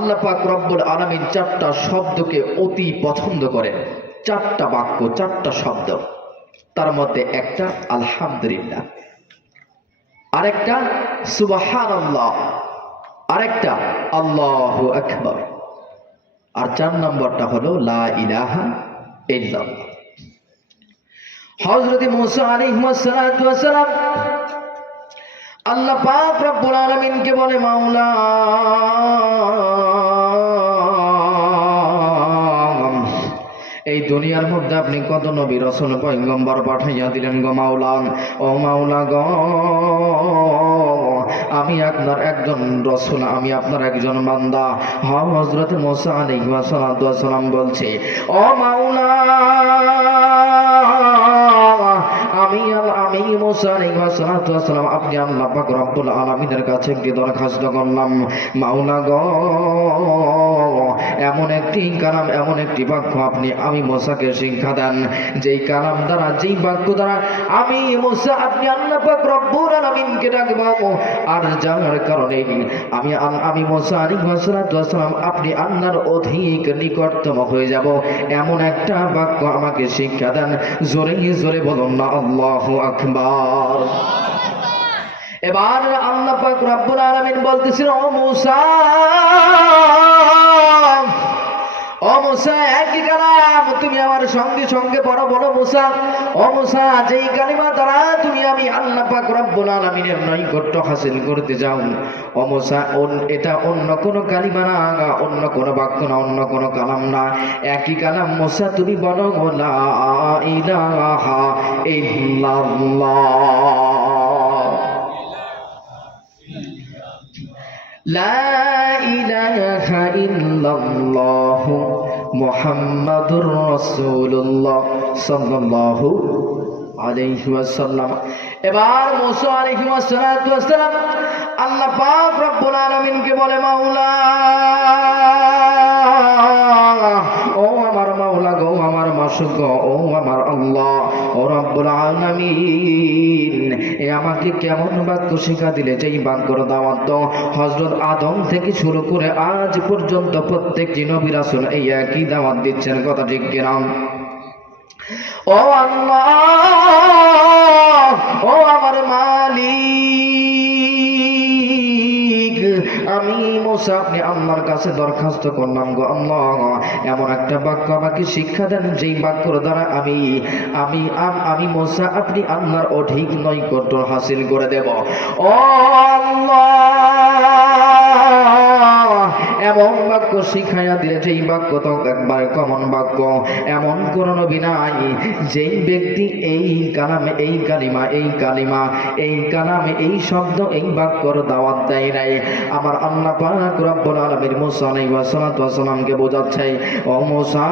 আল্লাহ পাক রব্বুল আলামিন চারটা শব্দকে অতি পছন্দ করেন। চারটা বাক্য, চারটা শব্দ, তার মধ্যে একটা আলহামদুলিল্লাহ, আরেকটা সুবহানাল্লাহ, আরেকটা আল্লাহু আকবার, আর 4 নম্বরটা হলো লা ইলাহা ইল্লাল্লাহ। হযরত মুসা আলাইহিস সালাতু ওয়াস সালাম আল্লাহ পাক রব্বুল আলামিনকে বলে, মাওলা এই দুনিয়ার মধ্যে আপনি কত নবী রাসূল পয়গম্বর পাঠাইয়া দিলেন গো মাওলা। ও মাওলা গো, আমি আপনার একজন রাসূল, আমি আপনার একজন বান্দা। হযরত মুসা আলাইহিস সালাতু ওয়াস সালাম বলছে, ও মাওলা আমি মুসা আলাইহিস সালাতু ওয়াস সালাম আপনি আল্লাহ পাক রব্বুল আলামিনের কাছে একটি দরখাস্ত করলাম। মাওলা গো, এমন একটি কালাম, এমন একটি বাক্য আপনি আমি মুসাকে শিক্ষা দেন, যেই কালাম দ্বারা, যেই বাক্য দ্বারা আমি মুসা আপনি আল্লাহ পাক রব্বুল আলামিনকে ডাকবো, আর যার কারণে আমি মুসা আলাইহিস সালাতু ওয়াস সালাম আপনি আল্লাহর অধিক নিকটতম হয়ে যাব, এমন একটা বাক্য আমাকে শিক্ষা দেন। জোরে জোরে বলুন না আল্লাহু আকবার। এবার আল্লাহ পাক রব্বুল আলামিন বলতেছেন, ও মুসা, ও মুসা, একই কালাম তুমি আমার সঙ্গে সঙ্গে পড়ো। বলো মুসা, ও মুসা, যেই কালিমা দ্বারা তুমি আমি আল্লাহ পাক রব্বুল আলামিনের নৈকট্য হাসিল করতে যাও, ও মুসা এটা অন্য কোনো কালিমা না, অন্য কোনো বাক্য না, অন্য কোনো কালাম না, একই কালাম মুসা তুমি বলো লা ইলাহা ইল্লাল্লাহ, লা ইলাহা ইল্লাল্লাহ মুহাম্মাদুর রাসূলুল্লাহ সাল্লাল্লাহু আলাইহি ওয়াসাল্লাম। এবার মুসা আলাইহিস সালাতু ওয়াস সালাম আল্লাহ পাক রব্বুল আলামিনকে বলে, মাওলা ও আমার মাওলা গো, আমার মাসুক গো, ও আমার আল্লাহ, ও রব্বুল আলামিন, এ আমাকে কেমন বাক্য শিক্ষা দিলে, যেই বাক্যর দাওয়াত তো হযরত আদম থেকে শুরু করে আজ পর্যন্ত প্রত্যেকটি নবী রাসূল এই একই দাওয়াত দিচ্ছেন, কথা ঠিক কিনা? ও আল্লাহ, ও আমার মালিক, আমি মুসা আপনি আল্লাহর কাছে দরখাস্ত করলাম গো আল্লাহ, এমন একটা বাক্য আমাকে শিক্ষা দেন, যেই বাক্যর দ্বারা আমি মুসা আপনি আল্লাহর অধিক নৈকট্য হাসিল করে দেব। ও আল্লাহ, এমন বাক্য শিখাইয়া দিলে, যেই বাক্য তো একবার কমন বাক্য, এমন কোন নবী নাই যেই ব্যক্তি এই কালামে, এই কালিমা, এই কালামে, এই শব্দ, এই বাক্যর দাওয়াত দেয় নাই। আমার আল্লাহ পাক রব্বুল আলামিন মুসা আলাইহিস সালাতু ওয়াস সালামকে বোঝাচ্ছে, ও মুসা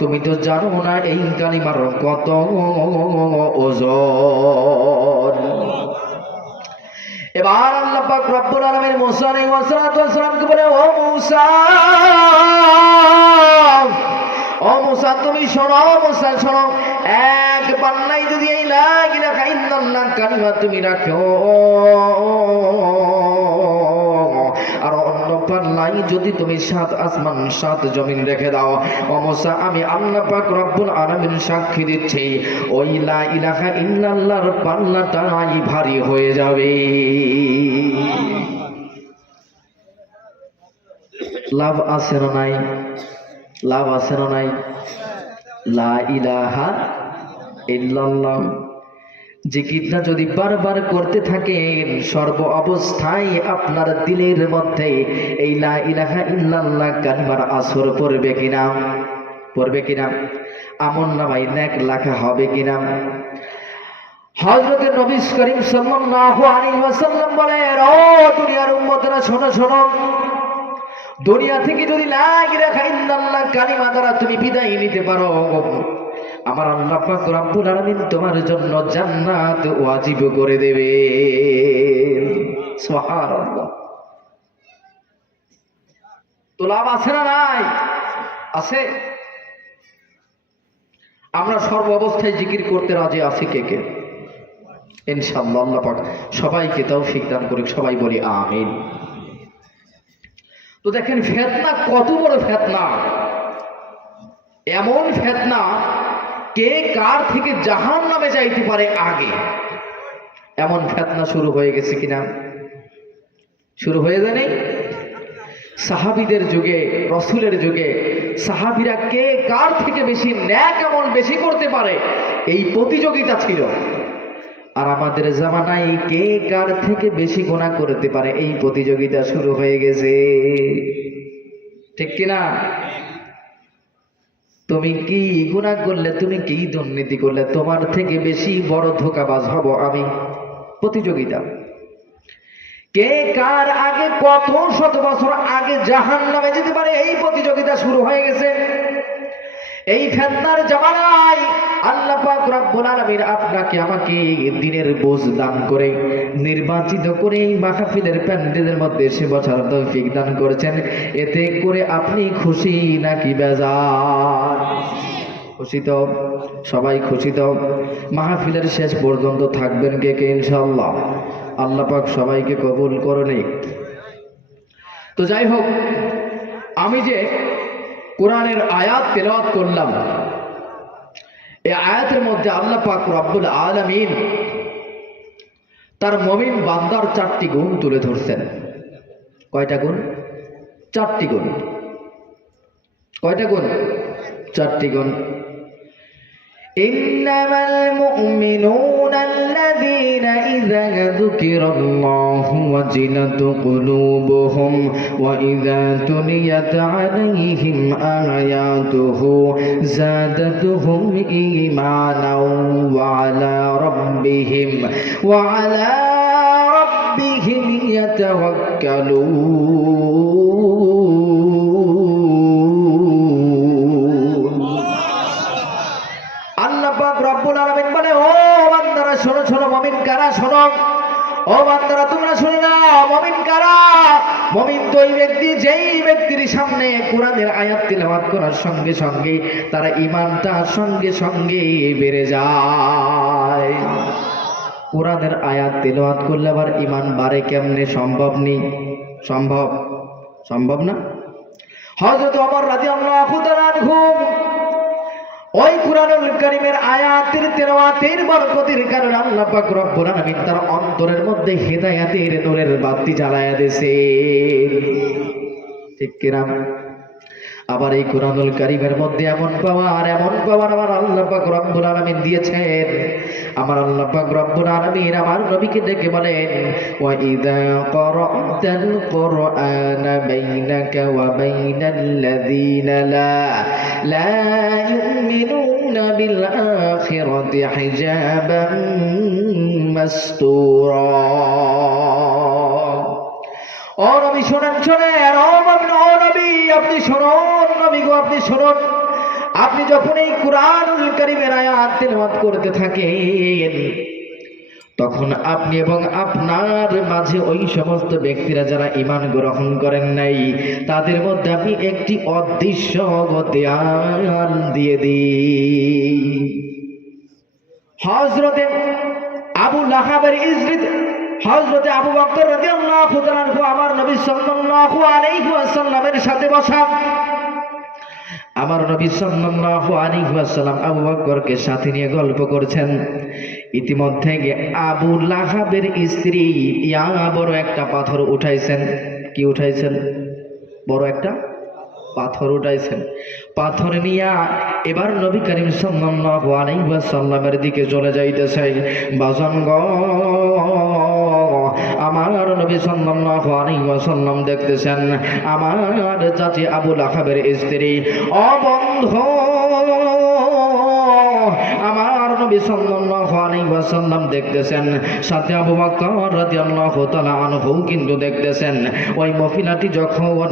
তুমি তো জানো না এই কালিমার কত ওজন। এবার আল্লাহ পাক রব্বুল আলামিন মুসা আলাইহিস সালাতু ওয়াস সালামকে বলে, ও মুসা তুমি শোনো, মুসা শোনো, এক পান্নাই যদি এই লা ইলাহা ইল্লাল্লাহ কালিমা তুমি রাখো, আর অন্য পাল্লাই যদি তুমি 7 আসমান 7 জমিন রেখে দাও, ও মুসা আমি আল্লাহ পাক রব্বুল আলামিন সাক্ষী দিচ্ছি, ওই লা ইলাহা ইল্লাল্লাহর পাল্লাটাই ভারী হয়ে যাবে। লাভ আছে না নাই? লাভ আছে না নাই? লা ইলাহা ইল্লাল্লাহ জিকিরটা যদি বারবার করতে থাকেন, সর্ব অবস্থায় আপনার দিলের মধ্যে এই লা ইলাহা ইল্লাল্লাহ কালিমার আসর পড়বে কিনা? পড়বে কিনা? আমলনামায় নেক লেখা হবে কিনা? হযরত নবী করিম সাল্লাল্লাহু আলাইহি ওয়াসাল্লাম বলেন, ও দুনিয়ার উম্মতরা শোনো শোনো, দুনিয়া থেকে যদি লা ইলাহা ইল্লাল্লাহ কালিমা দ্বারা তুমি বিদায় নিতে পারো, আমার আল্লাহ পাক রব্বুল আলামিন তোমার জন্য জান্নাত ওয়াজিব করে দেবে। সুবহানাল্লাহ। তো লাভ আছে না নাই? আছে। আমরা সর্ব অবস্থায় জিকির করতে রাজি আছি কে কে? ইনশাআল্লাহ আল্লাহ পাক সবাইকে তৌফিক দান করুক, সবাই বলি আমিন। তো দেখেন ফিতনা কত বড় ফিতনা, এমন ফিতনা কে কার থেকে জাহান্নামে যাইতে পারে আগে, এমন ফিতনা শুরু হয়ে গেছে কিনা? শুরু হয়ে যায় নাই? সাহাবীদের যুগে, রাসূলের যুগে সাহাবীরা কে কার থেকে বেশি নেক আমল বেশি করতে পারে এই প্রতিযোগিতা ছিল। আর আমাদের জামানায় কে কার থেকে বেশি গুনাহ করতে পারে এই প্রতিযোগিতা শুরু হয়ে গেছে, ঠিক কিনা? তুমি কি গুনাহ করলে, তুমি কি দুর্নীতি করলে, তোমার থেকে বেশি বড় ধোঁকাবাজ হব আমি। প্রতিযোগিতা কে কার আগে কত শত বছর আগে জাহান্নামে যেতে পারে এই প্রতিযোগিতা শুরু হয়ে গেছে। এই ফিতনার জামানায় আল্লাহ পাক রব্বুল আলামিন আপনাকে আমাকে দিনের বোঝ দান করে নির্বাচিত করে এই মাহফিলের প্যান্ডেলের মধ্যে এসে বসার তৌফিক দান করেছেন। এতে করে আপনি খুশি নাকি বেজার? খুশি তো? সবাই খুশি তো? মাহফিলের শেষ পর্যন্ত থাকবেন কে কে ইনশাআল্লাহ? আল্লাহ পাক সবাইকে কবুল করে নিক। তো যাই হোক, আমি যে কোরআনের আয়াত তেলাওয়াত করলাম, এই আয়াতের মধ্যে আল্লাহ পাক রব্বুল আলামিন তার মুমিন বান্দার 4টি গুণ তুলে ধরছেন। কয়টা গুণ? 4টি গুণ। কয়টা গুণ? 4টি গুণ। إنما المؤمنون الذين إذا ذكر الله وجلت قلوبهم وإذا تليت عليهم آياته زادتهم إيمانا وعلى ربهم يتوكلون। রব্বুল আলামিন বলে, ও বান্দারা শোনো, শোনো মুমিন কারা, শোনো। ও বান্দারা তোমরা শুনে নাও, মুমিন কারা? মুমিন তো ওই ব্যক্তি যেই ব্যক্তির সামনে কোরআনের আয়াত তিলাওয়াত করার সঙ্গে সঙ্গে তার ঈমানটা সঙ্গে সঙ্গে বেড়ে যায়। কোরআনের আয়াত তিলাওয়াত করলে আবার ঈমান বাড়ে কেমনে? সম্ভব নেই। সম্ভব না। হযরত ওমর রাদিয়াল্লাহু তাআলা আনহু ওই কুরআনুল কারীমের আয়াতের তেলাওয়াতের বরকতের কারণে আল্লাহ পাক রব্বুল আলামিন তার অন্তরের মধ্যে হেদায়েতের নূরের বাতি জ্বালায়া দিয়েছে, ঠিক কিনা? আবার এই কুরআনুল কারীমের মধ্যে এমন পাওয়ার আমার আল্লাহ পাক রব্বুল আলামিন দিয়েছেন। আমার আল্লাহ পাক রব্বুল আলামিন আমার নবীকে ডেকে বলেন, ওয়া ইযা ক্বারা'তাল কুরআনা বাইনাকা ওয়া বাইনাল্লাযীনা লা ইউমিনুনা বিল আখিরাতি হিজাবান মাসতুরা। ও নবী শোনেন, ও নবী আপনি শুনুন, নবী গো আপনি শুনুন। আপনি যখন এই কুরআনুল কারীমের আয়াত তেলাওয়াত করতে থাকেন, তখন আপনি এবং আপনার মাঝে ওই সমস্ত ব্যক্তিরা যারা ঈমান গ্রহণ করেন নাই, তাদের মধ্যে আপনি একটি অদৃশ্য দেয়াল দিয়ে দিন। হযরতে আবু লাহাবের ইজ্জত হযরতে আবু বকর রাদিয়াল্লাহু তাআলা আনহু আমার নবী সাল্লাল্লাহু আলাইহি ওয়াসাল্লামের সাথে বসা। আমার নবী সাল্লাল্লাহু আলাইহি ওয়াসাল্লাম আবু বকরকে সাথে নিয়ে গল্প করছেন। ইতিমধ্যে আবু লাহাবের স্ত্রী বড় একটা পাথর উঠাইছেন। কি উঠাইছেন? বড় একটা পাথর উঠাইছেন। পাথর নিয়ে এবার নবী করিম সাল্লাল্লাহু আলাইহি ওয়াসাল্লামের দিকে চলে যাইতেছে। বাজান গো, আমার নবী সাল্লাল্লাহু আলাইহি ওয়াসাল্লাম দেখতেছেন আমার চাচি আবু লাহাবের স্ত্রী। ও বন্ধু, আমার নবী সাল্লাল্লাহু আলাইহি ওয়াসাল্লাম দেখতেছেন, সাথে আবু বকর রাদিয়াল্লাহু তাআলা আনহু কিন্তু দেখতেছেন। ওই মহিলাটি যখন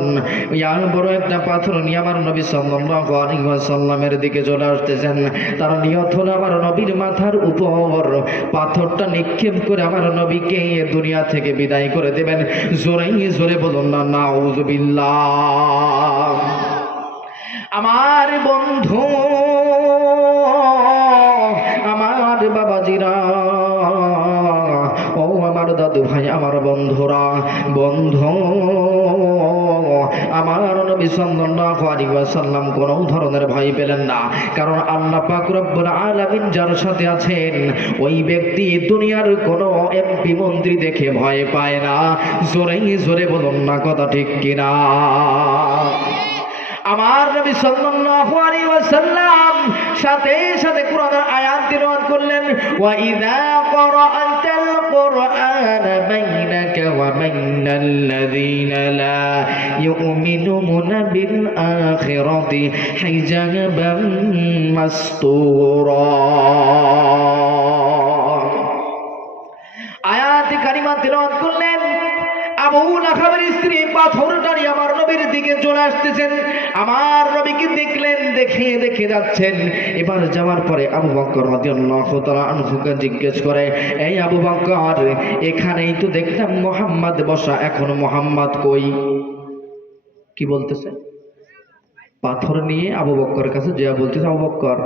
বড় একটা পাথর নিয়ে আমার নবী সাল্লাল্লাহু আলাইহি ওয়াসাল্লামের দিকে চলে আসতেছেন, তার নিয়ত হলো আমার নবীর মাথার উপর পাথরটা নিক্ষেপ করে আমার নবীকে দুনিয়া থেকে বিদায় করে দেবেন। জোরে জোরে বলুন না নাউযুবিল্লাহ। আমার বন্ধু, আমার বাবাজিরা, ও আমার দাদু ভাই, আমার বন্ধুরা, বন্ধু নবী সাল্লাল্লাহু আলাইহি ওয়াসাল্লাম কোনো ধরনের ভয় পেলেন না, কারণ আল্লাহ পাক রব্বুল আলামিন যার সাথে আছেন ওই ব্যক্তি দুনিয়ার কোনো এমপি মন্ত্রী দেখে ভয় পায় না। জোরে জোরে বলুন না কথা ঠিক কিনা? আমার নবী সাল্লাল্লাহু আলাইহি ওয়াসাল্লাম সাথে সাথে কোরআনের আয়াত তিলাওয়াত করলেন, ওয়া ইযা ক্বারাআতাল কুরআনা বাইনাকা ওয়া বাইনাল্লাযীনা লা ইউমিনুনা বিল আখিরাতি হিজাবাম মাসতুরা। আয়াত কারিমা তিলাওয়াত করলেন। আবু লাহাবের স্ত্রী পাথর টানিয়ে আমার নবীর দিকে চলে আসতেছেন। আমার নবীকে দেখলেন, দেখে দেখে যাচ্ছেন। এবার যাওয়ার পরে আবু বকর রাদিয়াল্লাহু তাআলা আনহুকে জিজ্ঞেস করে, এই আবু বকর, এখানেই তো দেখলাম মুহাম্মদ বসা, এখন মুহাম্মদ কই? কি বলতেছে? পাথর নিয়ে আবু বকরের কাছে যে বলতেছে, আবু বকর,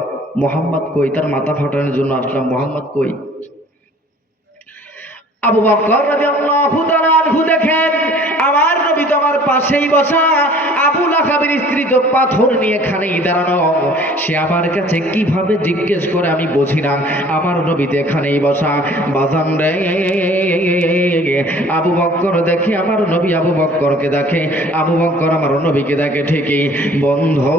মুহাম্মদ কই? তার মাথা ফাটানোর জন্য আসলাম, মুহাম্মদ কই? আবু বকর রাদিয়াল্লাহু তাআলা আনহু দেখেন আমার নবী তো আমার পাশেই বসা, আবু লাহাবের স্ত্রী তো পাথর নিয়ে এখানেই দাঁড়ানো। সে আমার কাছে কিভাবে জিজ্ঞেস করে আমি বুঝি না। আমার নবী তো এখানেই বসা। বাজান রে, আবু বকর দেখে আমার নবী আবু বকরকে দেখে, আবু বকর আমার নবীকে দেখে ঠিকই বন্ধু,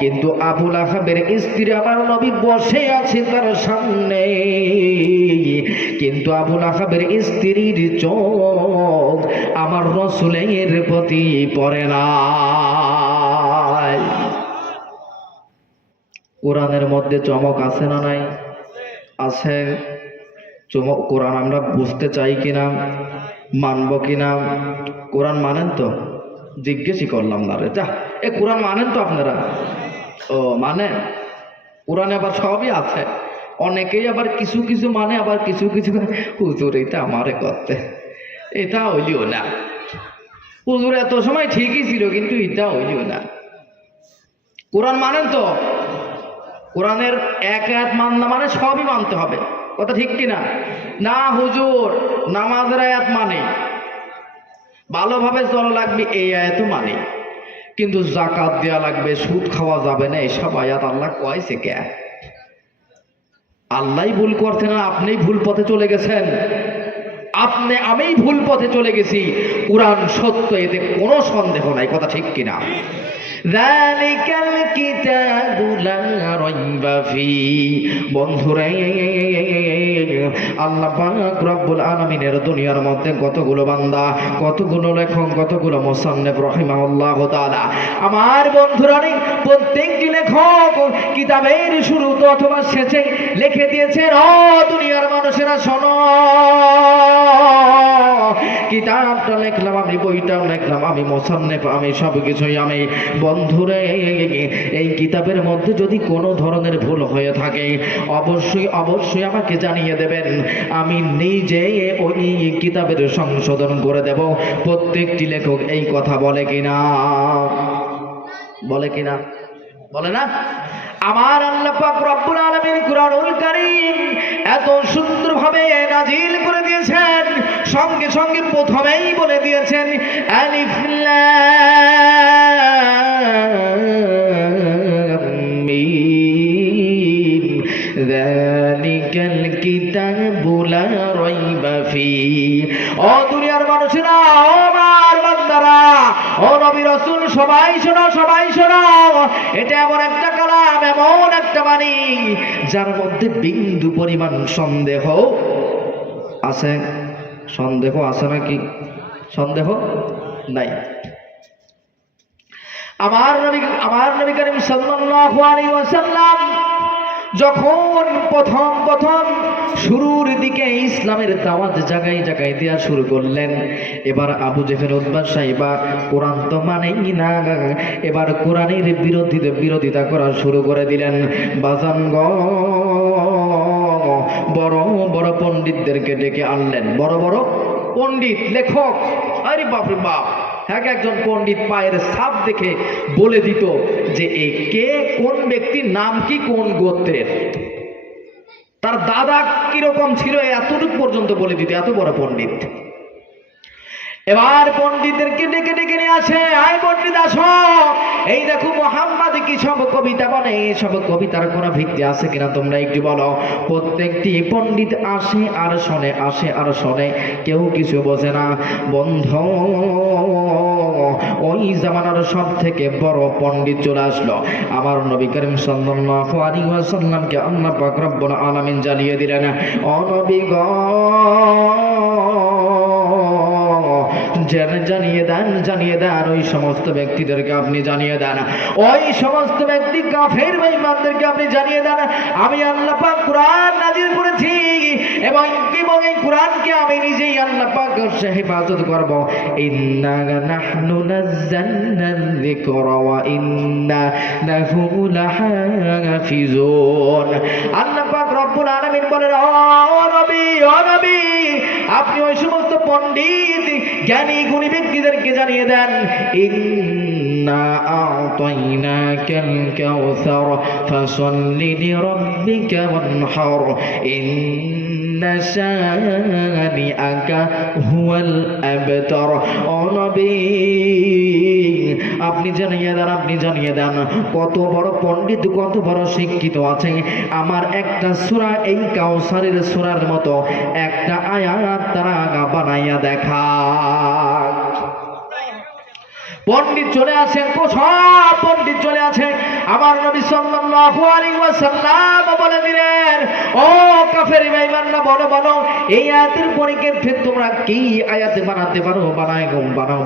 কিন্তু আবু লাহাবের স্ত্রী আমার নবী বসে আছে তার সামনে, কিন্তু আবু লাহাবের স্ত্রীর চোখ আমার রাসূলের প্রতি পড়ে না। কোরআনের মধ্যে চমক আছে না নাই? আছে। চমক কোরআন আমরা বুঝতে চাই কিনা, মানব কিনা? কোরআন মানেন তো? জিজ্ঞেসই করলাম না রে, যা, এ কোরআন মানেন তো আপনারা? ও মানেন। কোরআনে আবার সবই আছে। অনেকেই আবার কিছু কিছু মানে, আবার কিছু কিছু হুজুর এটা আমারে করতে, এটা হইলিও না। হুজুর এত সময় ঠিকই ছিল, কিন্তু এটা হইলিও না। কোরআন মানেন তো? কোরআনের এক আয়াত মাননা মানে সবই মানতে হবে, কথা ঠিক কিনা? না হুজুর নামাজের আয়াত মানে, ভালোভাবে চলা লাগবে এই আয়াতও মানে, কিন্তু যাকাত দেয়া লাগবে, সুদ খাওয়া যাবে না, এসব আয়াত আল্লাহ কয়েছে কে? আল্লাহই ভুল করছেন না আপনিই ভুল পথে চলে গেছেন? আমিই ভুল পথে চলে গেছি। কোরআন সত্য, এতে কোনো সন্দেহ নাই, কথা ঠিক কিনা? যালিকাল কিতাবু লা রাইবা ফি। বন্ধুরা, আল্লাহ পাক রব্বুল আলামিনের দুনিয়ার মধ্যে কতগুলো বান্দা, কতগুলো লেখক, কতগুলো মুসান্নিফ রাহিমাহুল্লাহ তাআলা। আমার বন্ধুরা, প্রত্যেকটি লেখক কিতাবের শুরুতে অথবা শেষে লিখে দিয়েছেন, ও দুনিয়ার মানুষেরা শোনো, কিতাবটা লিখলাম আমি, বইটাও লিখলাম আমি, মুসান্নিফ আমি, সব কিছুই আমি। বন্ধুরে, এই কিতাবের মধ্যে যদি কোনো ধরনের ভুল হয়ে থাকে অবশ্যই অবশ্যই আমাকে জানিয়ে দেবেন, আমি নিজে ওই কিতাবের সংশোধন করে দেব। প্রত্যেকটি লেখক এই কথা বলে কিনা? বলে কিনা? বলে না? আমার আল্লাহ পাক রব্বুল আলামিন কুরআনুল কারীম এত সুন্দরভাবে নাজিল করে দিয়েছেন, সঙ্গে সঙ্গে প্রথমেই বলে দিয়েছেন আলিফ লাম মিম যালিকাল কিতাবু লা রাইবা ফি। ও দুনিয়ার মানুষেরা, ও আমার বান্দারা, ও নবী রাসূল, সবাই শোনো, সবাই শোনো। এটা এমন একটা কালাম, এমন একটা বাণী যার মধ্যে বিন্দু পরিমাণ সন্দেহ আছে। সন্দেহ আছে নাকি? সন্দেহ নাই। আমার নবী করিম সাল্লাল্লাহু আলাইহি ওয়াসাল্লাম যখন প্রথম শুরুর দিকে ইসলামের দাওয়াত জায়গায় জায়গায় দেওয়া শুরু করলেন, এবার আবু জেহেল উতবা সাইবা কোরআন তো মানেই না, এবার কোরআনের বিরোধিতা করা শুরু করে দিলেন। বাজান গো, বড় বড় পণ্ডিতদেরকে ডেকে আনলেন, বড় বড় পণ্ডিত লেখক। আরে বাপরে বাপ, হ্যাঁ, একজন পণ্ডিত পায়ের ছাপ দেখে বলে দিত যে এই কে, কোন ব্যক্তির নাম কি, কোন গোত্রের, তার দাদা কিরকম ছিল, এতটুকু পর্যন্ত বলে দিত, এত বড় পণ্ডিত। এবার পণ্ডিতদেরকে ডেকে ডেকে নিয়ে আসে, আয় পণ্ডিত আসো, এই দেখো মোহাম্মদ কি সব কবিতা বলে, সব কবিতার কোনো ভিত্তি আছে কিনা তোমরা একটু বলো। প্রত্যেকটি পণ্ডিত আসে আর শোনে, আসে আর শোনে, কেউ কিছু বোঝে না। বন্ধু, ওই জামানার সব থেকে বড় পণ্ডিত চলে আসলো। আমার নবী করিম সাল্লাল্লাহু আলাইহি ওয়াসাল্লামকে আল্লাহ পাক রব্বুল আলামিন জানিয়ে দিলেন, ও নবী গো, জানিয়ে দেন, জানিয়ে দেন ওই সমস্ত ব্যক্তিদেরকে আপনি জানিয়ে দেন, ওই সমস্ত ব্যক্তি কাফের বেঈমানদেরকে আপনি জানিয়ে দেন, আমি আল্লাহ পাক কুরআন নাযিল করেছি এবং এই কুরআনকে আমি নিজেই আল্লাহ পাক হেফাজত করব। ইন্না নাহনু নাযালনা যিকরা ওয়া ইন্না লাহু লাহাফিজুন। আল্লাহ পাক রব্বুল আলামিন বলেন, ও নবী, ও নবী, আপনি ওই সমস্ত পণ্ডিত জ্ঞানী গুণী ব্যক্তিদেরকে জানিয়ে দেন, ইন্না আ'তাইনাকাল কাউসার ফাসাল্লি লিরাব্বিকা ওয়ানহার ইন্না শানিআকা হুয়াল আবতার। ও নবী, আপনি জানিয়ে দেন, আপনি জানিয়ে দেন, কত বড় পণ্ডিত, কত বড় শিক্ষিত আছে, আমার একটা সূরা, এই কাউসারের সূরার মতো একটা আয়াত তারা বানাইয়া দেখা। পণ্ডিত চলে আসে, সব পণ্ডিত চলে আসে। আমার নবী সাল্লাল্লাহু আলাইহি ওয়াসাল্লাম বলে দিলেন, ও কাফের বেঈমানরা, বলো বলো, এই আয়াতের পরিপ্রেক্ষিতে তোমরা কি আয়াত বানাতে পারো?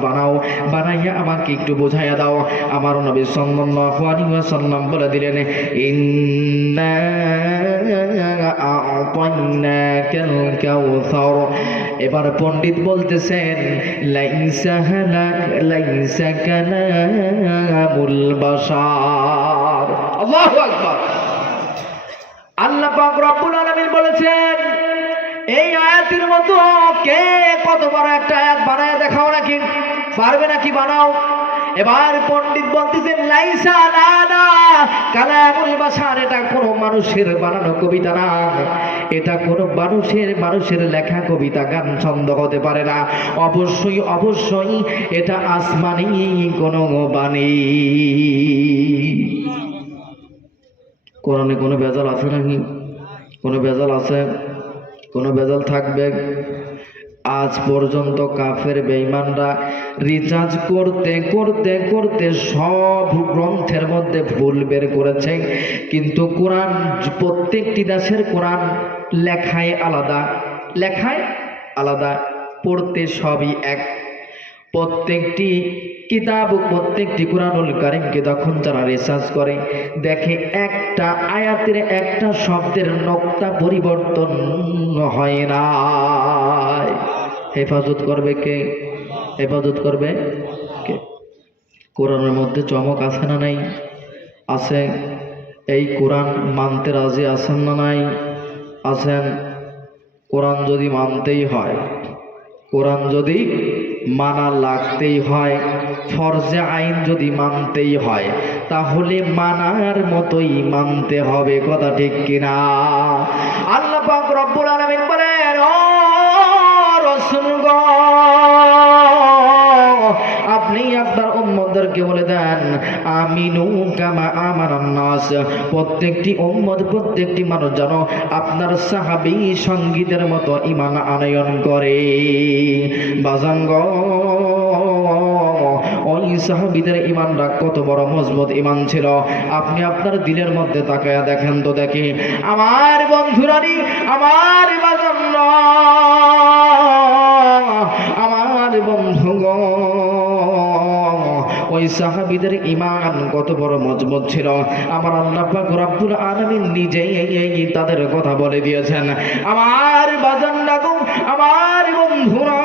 বানাও, বানাইয়া আমাকে একটু বুঝাইয়া দাও। আমার নবী সাল্লাল্লাহু আলাইহি ওয়াসাল্লাম বলে দিলেন, ইন্না আ'তাইনাকাল কাউসার। এবার পণ্ডিত বলতেছেন, লাইসা কালামুল বাশার। আল্লাহু আকবার। আল্লাহ পাক রব্বুল আলামিন বলেছেন, এই আয়াতের মতো কে কত বড় একটা আয়াত বানায় দেখাও নাকি, পারবে নাকি? বানাও। এবার পণ্ডিত বলতেছেন, লাইসা লানা কালামুল বাশার, এটা কোনো মানুষের বানানো কবিতা না, এটা কোনো মানুষের লেখা কবিতা, গান ছন্দ হতে পারে না, অবশ্যই এটা আসমানি কোনো বাণী। কোরআনে কোনো ভেজাল আছে নাকি? কোনো ভেজাল আছে? কোনো ভেজাল থাকবে? আজ পর্যন্ত কাফের বেঈমানরা রিসার্চ করতে সব গ্রন্থের মধ্যে ভুল বের করেছে, কিন্তু কোরআন, প্রত্যেকটি দেশের কোরআন লেখায় আলাদা, পড়তে সবই এক। প্রত্যেকটি কিতাব, প্রত্যেকটি কুরআনুল কারীমকে যখন যারা রিসার্চ করে, দেখে একটা আয়াতের একটা শব্দের নক্তা পরিবর্তন হয় না। হেফাজত করবে কে? হেফাজত করবে কে? কোরআনের মধ্যে চমক আছে না নাই? আছে। এই কোরআন মানতে রাজি আছেন না নাই? আছেন। কোরআন যদি মানতেই হয়, কোরআন যদি মানা লাগতেই হয়, ফরজে আইন যদি মানতেই হয়, তাহলে মানার মতোই মানতে হবে। কথা ঠিক কিনা? আল্লাহ পাক রব্বুল আলামিন বলেন, ও রাসূলগণ, আপনি আপনার উম্মতদেরকে বলে দেন, আমিনু কামা আমানান নাস, প্রত্যেকটি উম্মত, প্রত্যেকটি মানুষ যেন আপনার সাহাবী সঙ্গীদের মতো ঈমান আনয়ন করে। বাজাঙ্গ, ওই সাহাবীদের ঈমানটা কত বড় মজবুত ঈমান ছিল, আপনি আপনার দিলের মধ্যে তাকায়া দেখেন তো দেখি। আমার বন্ধুরানি, আমার বাজাঙ্গ, আমার বন্ধুগণ, ওই সাহাবীদের ঈমান কত বড় মজবুত ছিল, আমার আল্লাহ পাক রব্বুল আলামিন নিজেই তাদের কথা বলে দিয়েছেন। আমার বাজানরা গো, আমার বন্ধুরা,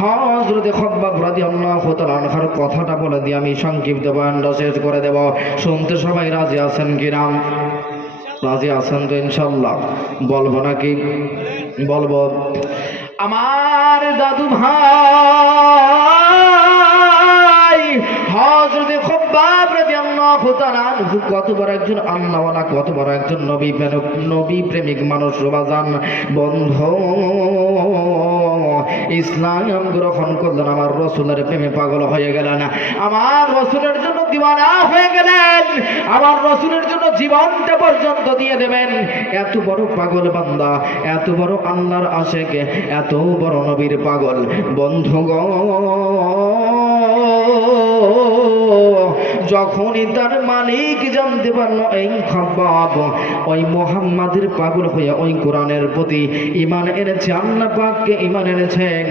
হযরত খাব্বাব রাদিয়াল্লাহু তাআলা আনহুর কথাটা বলে দিয়ে আমি সংক্ষিপ্ত বয়ানটা শেষ করে দেব। শুনতে সবাই রাজি আছেন কি না? রাজি আছেন তো ইনশাআল্লাহ? বলবো নাকি? বলবো। আমার দাদু ভাই হযরত খাব্বাব রাদিয়াল্লাহু তাআলা আনহু কত বড় একজন আল্লাহওয়ালা, কত বড় একজন নবী প্রেমিক মানুষ। বাজান বন্ধু, ইসলাম গ্রহণ করলেন, আমার রসুলের প্রেমে পাগল হয়ে গেলেন, আমার রসুলের জন্য দিওয়ানা হয়ে গেলেন, আমার রসুলের জন্য জীবনটা পর্যন্ত দিয়ে দেবেন। এত বড় পাগল বান্দা, এত বড় আল্লাহর আশেক, এত বড় নবীর পাগল। বন্ধুগণ, যখনই তার মালিক জানতে পারলো এই খাব্বাব ওই মুহাম্মাদের পাগল হয়ে ওই কোরআনের প্রতি ঈমান এনেছে, আল্লাহ পাককে ঈমান এনেছেন,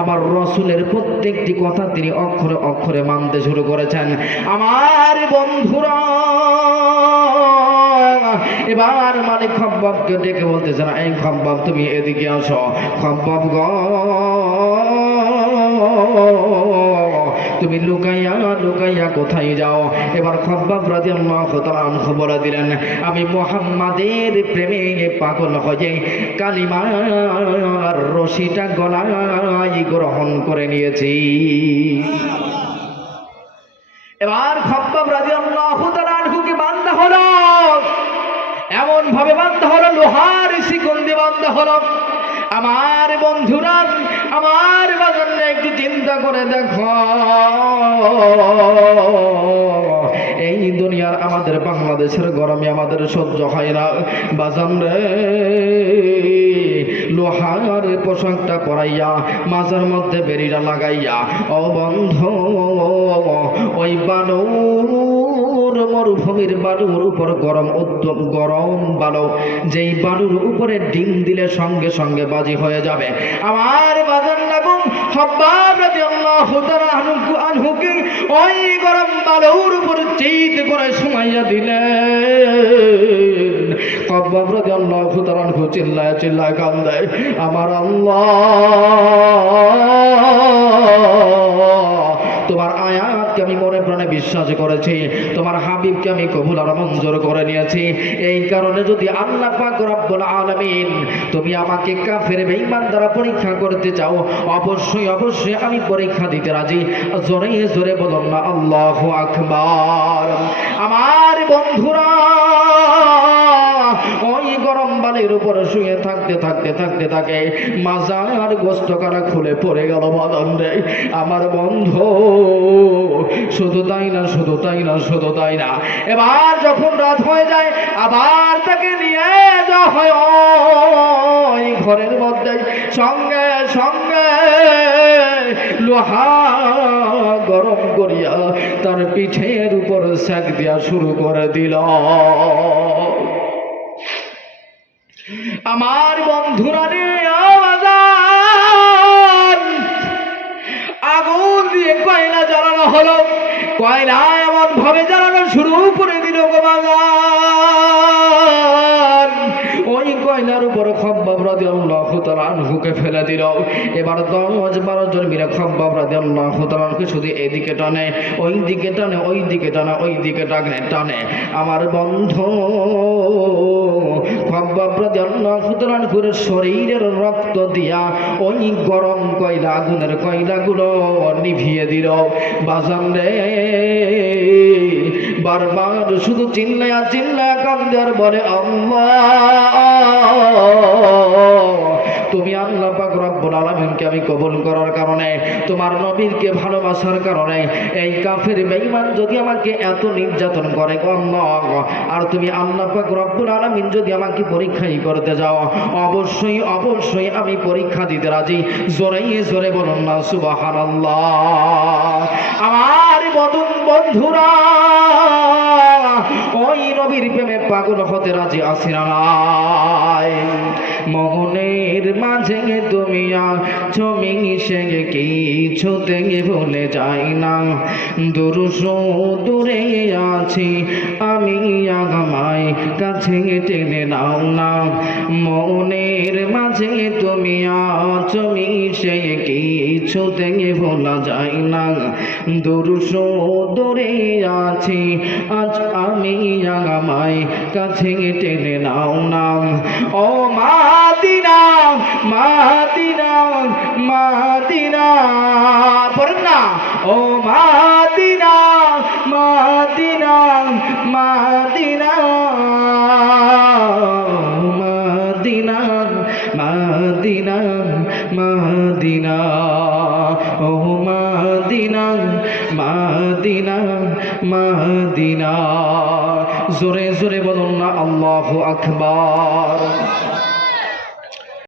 আবার রসুলের প্রত্যেকটি কথা তিনি অক্ষরে অক্ষরে মানতে শুরু করেছেন। আমার বন্ধুরা, এবার মালিক খাব্বাবকে ডেকে বলতেছেন, এই খাব্বাব তুমি এদিকে আসো। খাব্বাব গো, তুমি লুকাইয়া লুকাইয়া কোথায় যাও? এবার খাব্বাব রাদিয়াল্লাহু তাআলা আনহু বলে দিলেন, আমি মুহাম্মাদের প্রেমে পাগল হয়ে কালিমার রশিটা গলায় গ্রহণ করে নিয়েছি। এবার খাব্বাব রাদিয়াল্লাহু তাআলা আনহুকে বান্দা হলো, এমন ভাবে বান্দা হলো, লোহার শিকল দিয়ে বান্দা হলো। আমার বন্ধুরা, আমার বাজার একটু চিন্তা করে দেখো, এই দুনিয়ার আমাদের বাংলাদেশের গরমে আমাদের সহ্য হয় না বাজান রে। লোহার পোশাকটা পরাইয়া মাজার মধ্যে বেরিটা লাগাইয়া, ও বন্ধু, ওই বালুর মরুভূমির বালুর উপর গরম বালু, যেই বালুর উপরে ডিম দিলে সঙ্গে সঙ্গে বাজি হয়ে যাবে। আমার বাজার লাগুন খাব্বাব রাদিয়াল্লাহু তাআলা আনহুকে ওই গরম বালুর উপর চিত করে সুমাইয়া দিলেন। খাব্বাব রাদিয়াল্লাহু তাআলা আনহু চিল্লায় চিল্লায় কান্দে, আমার আল্লাহ, তোমার আয়াতকে আমি মনে প্রাণে বিশ্বাস করেছি, তোমার হাবিবকে আমি কবুল আর মঞ্জুর করে নিয়েছি। এই কারণে যদি আল্লাহ পাক রব্বুল আলামিন তুমি আমাকে কাফের বেঈমান দ্বারা পরীক্ষা করতে চাও, অবশ্যই অবশ্যই আমি পরীক্ষা দিতে রাজি। জোরে জোরে বলুন না আল্লাহু আকবার। আমার বন্ধুরা, ওই গরম বালির উপরে শুয়ে থাকতে থাকতে থাকতে থাকে মাজার গোস্তকারা খুলে পড়ে গেল বাদান রে। আমার বন্ধু, শুধু তাই না, শুধু তাই না, শুধু তাই না, এবার যখন রাত হয়ে যায় আবার তাকে নিয়ে যাওয়া হয় ওই ঘরের মধ্যে, সঙ্গে সঙ্গে লোহা গরম করিয়া তার পিঠের উপর সেক দেওয়া শুরু করে দিল। আমার বন্ধুরা রে, আগুন দিয়ে কয়লা জ্বালানো হলো, কয়লা এমন ভাবে জ্বালানো শুরু করে দিল গো বাজার, ওই কয়লার উপর খাব্বাব রাদিয়াল্লাহু তাআলা আনহুকে ফেলে দিল। এবার 10-12 জন মিলে খাব্বাব রাদিয়াল্লাহু তাআলা আনহুকে শুধু এদিকে টানে, ওই দিকে টানে, ওই দিকে টানে, ওই দিকে টানে। আমার বন্ধু, খাব্বাব রাদিয়াল্লাহু তাআলা আনহুর শরীরের রক্ত দিয়া ওই গরম কয়লা, আগুনের কয়লাগুলো নিভিয়ে দিল বাজান রে। বারবার শুধু চিল্লায়া চিল্লায়া কান্দে আর বলে, আল্লাহ, তুমি আল্লাহ পাক রব্বুল আলামিনকে আমি কবুল করার কারণে, তোমার নবীকে ভালোবাসার কারণে এই কাফের বেঈমান যদি আমাকে এত নির্যাতন করে আল্লাহ, আর তুমি আল্লাহ পাক রব্বুল আলামিন যদি আমাকে পরীক্ষাই করতে যাও, অবশ্যই অবশ্যই আমি পরীক্ষা দিতে রাজি। জোরে জোরে বলুন না সুবহানাল্লাহ। আমার বন্ধুরা, ওই নবীর প্রেমে পাগল হতে রাজি আছি না নাই? মনের মাঝে তুমি ছবি সে কিছুতে ভুলে যাই না, দূরে আছি আমি, আমায় কাছে টেনে নাও না। মনের মাঝে তুমি ছবি সে কিছুতে ভোলা যায় না, দূরে আছি আজ আমি, আমায় কাছে টেনে নাও না। ও মাদিনা মাদিনা মাদিনা, পড়েন না, ও Medina Medina Medina Medina Medina Medina. Medina Medina Medina. জোরে জোরে বলুন না আল্লাহু আকবার।